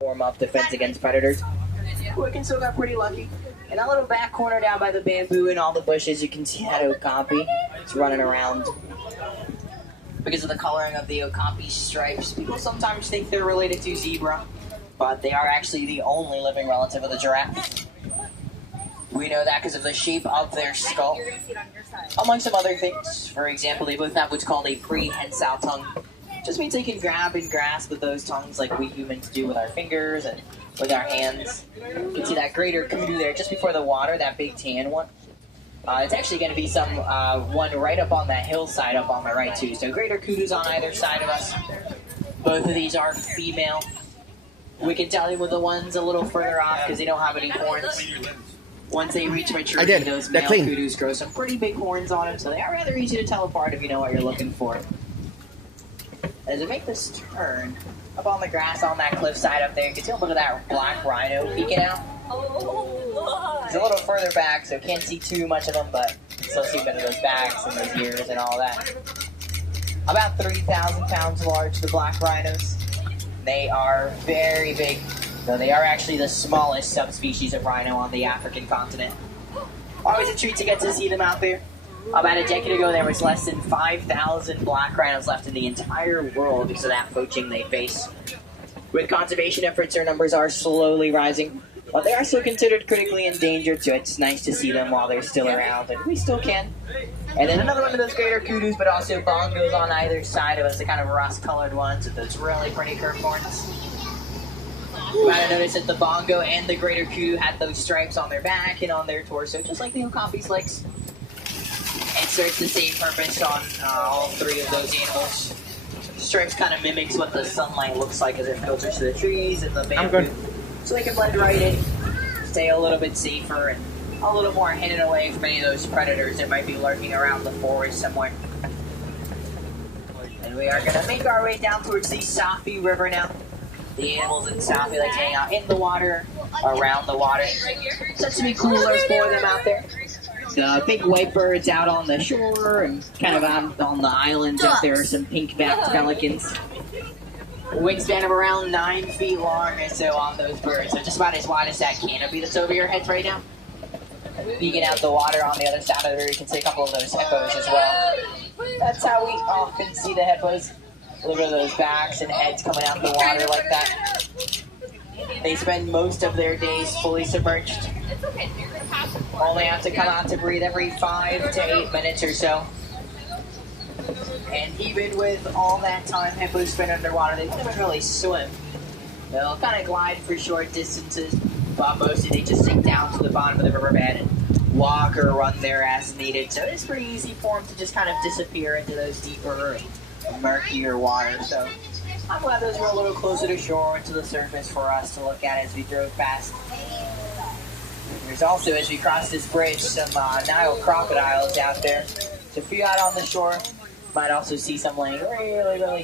form up defense against predators. We can still got pretty lucky. In that little back corner down by the bamboo and all the bushes, you can see that okapi. It's running around. Because of the coloring of the okapi stripes, people sometimes think they're related to zebra, but they are actually the only living relative of the giraffe. We know that because of the shape of their skull. Among some other things, for example, they both have what's called a prehensile tongue. Just means they can grab and grasp with those tongues like we humans do with our fingers and with our hands. You can see that greater kudu there just before the water, that big tan one. It's actually going to be some one right up on that hillside up on my right too. So greater kudus on either side of us. Both of these are female. We can tell you with the ones a little further off because they don't have any horns. Once they reach maturity, those male kudus grow some pretty big horns on them, so they are rather easy to tell apart if you know what you're looking for. As we make this turn, up on the grass on that cliffside up there, you can see a little bit of that black rhino peeking out. It's a little further back, so can't see too much of them, but still see a bit of those backs and those ears and all that. About 30,000 pounds large, the black rhinos. They are very big, though they are actually the smallest subspecies of rhino on the African continent. Always a treat to get to see them out there. About a decade ago, there was less than 5,000 black rhinos left in the entire world because of that poaching they face. With conservation efforts, their numbers are slowly rising, but they are still considered critically endangered, so it's nice to see them while they're still around, and we still can. And then another one of those greater kudus, but also bongos on either side of us, the kind of rust-colored ones with those really pretty curved horns. You might have noticed that the bongo and the greater kudu had those stripes on their back and on their torso, just like the okapi's legs. It serves the same purpose on all three of those animals. Stripes kind of mimics what the sunlight looks like as it filters to the trees and the bamboo. So they can blend right in, stay a little bit safer, and a little more hidden away from any of those predators that might be lurking around the forest somewhere. And we are going to make our way down towards the Safi River now. The animals in Safi like to hang out in the water, around the water. Such to be cooler for them out there. The big white birds out on the shore and kind of out on the islands up there are some pink-backed pelicans. Wingspan of around 9 feet long or so on those birds, so just about as wide as that canopy that's over your heads right now. Peeking out the water on the other side of the river, you can see a couple of those hippos as well. That's how we often see the hippos. Look at those backs and heads coming out the water like that. They spend most of their days fully submerged. Only have to come out to breathe every 5 to 8 minutes or so. And even with all that time hippos spend underwater, they don't even really swim. They'll kind of glide for short distances, but mostly they just sink down to the bottom of the riverbed and walk or run there as needed. So it's pretty easy for them to just kind of disappear into those deeper, murkier water. So I'm glad those were a little closer to shore and to the surface for us to look at as we drove past. There's also, as we cross this bridge, some Nile crocodiles out there. So if you're out on the shore, you might also see some laying really